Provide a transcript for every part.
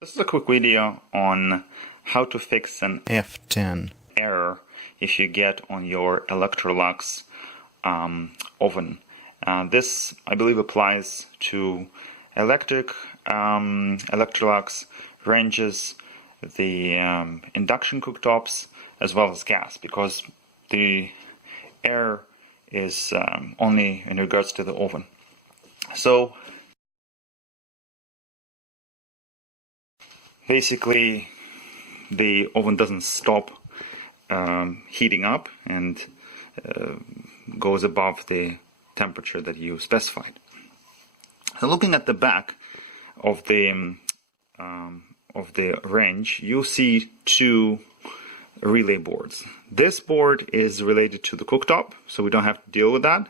This is a quick video on how to fix an F10 error if you get on your Electrolux oven. This, I believe, applies to electric Electrolux ranges, the induction cooktops, as well as gas, because the error is only in regards to the oven. So basically, the oven doesn't stop heating up and goes above the temperature that you specified. So looking at the back of the range, you'll see two relay boards. This board is related to the cooktop, so we don't have to deal with that.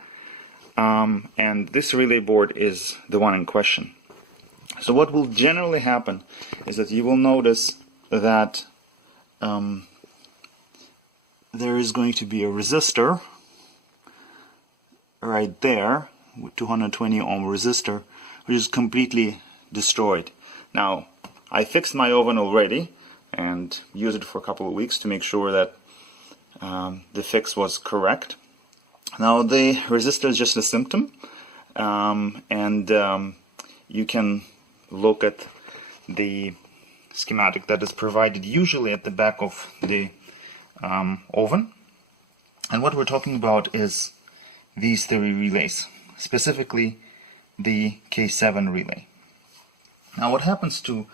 And this relay board is the one in question. So what will generally happen is that you will notice that there is going to be a resistor right there, with 220 ohm resistor, which is completely destroyed. Now, I fixed my oven already and used it for a couple of weeks to make sure that the fix was correct. Now, the resistor is just a symptom, and you can look at the schematic that is provided usually at the back of the oven. And what we're talking about is these three relays, specifically the K7 relay. Now what happens to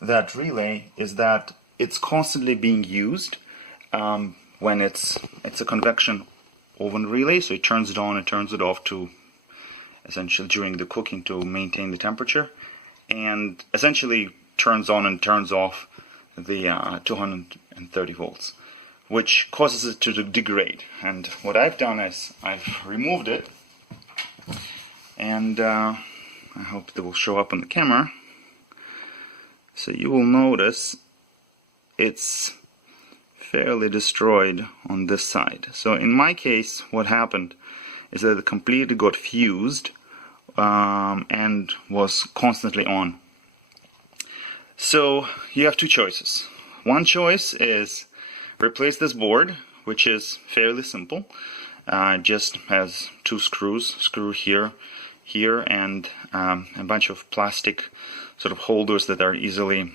that relay is that it's constantly being used when it's a convection oven relay, so it turns it on and turns it off to essentially during the cooking to maintain the temperature, and essentially turns on and turns off the 230 volts, which causes it to degrade. And what I've done is I've removed it, and I hope that will show up on the camera. So you will notice it's fairly destroyed on this side. So in my case, what happened is that it completely got fused and was constantly on. So you have two choices. One choice is replace this board, which is fairly simple. Just has two screws, screw here, and a bunch of plastic sort of holders that are easily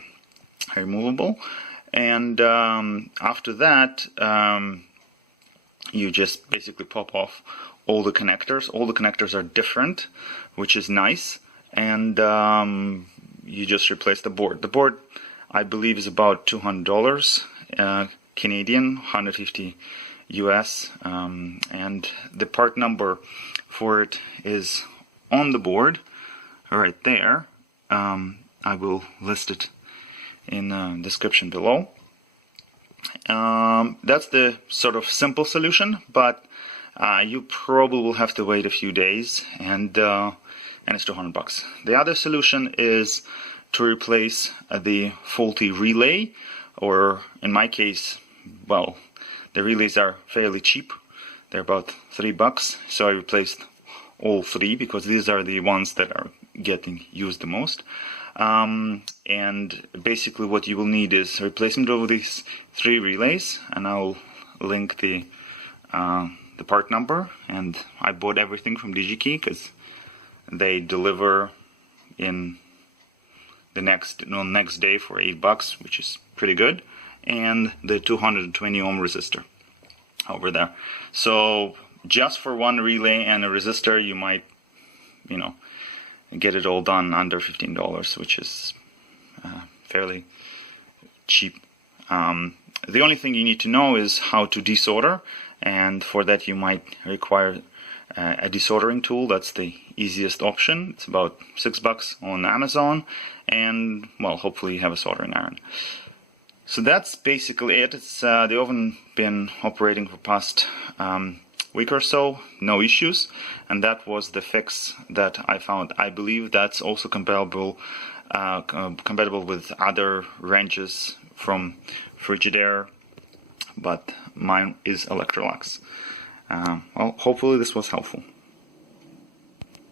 removable. And after that, you just basically pop off all the connectors. All the connectors are different, which is nice, and you just replace the board. The board, I believe, is about $200 Canadian, 150 US, and the part number for it is on the board right there. I will list it in the description below. That's the sort of simple solution, but you probably will have to wait a few days, and it's $200. The other solution is to replace the faulty relay, or in my case, well, the relays are fairly cheap. They're about $3, so I replaced all three because these are the ones that are getting used the most. And basically what you will need is replacement of these three relays, and I'll link the part number. And I bought everything from DigiKey because they deliver in the next day for $8, which is pretty good, and the 220 ohm resistor over there. So just for one relay and a resistor, you might, get it all done under $15, which is fairly cheap. The only thing you need to know is how to desolder, and for that you might require a desoldering tool. That's the easiest option. It's about $6 on Amazon, and well, hopefully you have a soldering iron. So that's basically it. It's the oven been operating for past week or so, no issues, and that was the fix that I found. I believe that's also compatible with other ranges from Frigidaire, but mine is Electrolux. Well, hopefully this was helpful.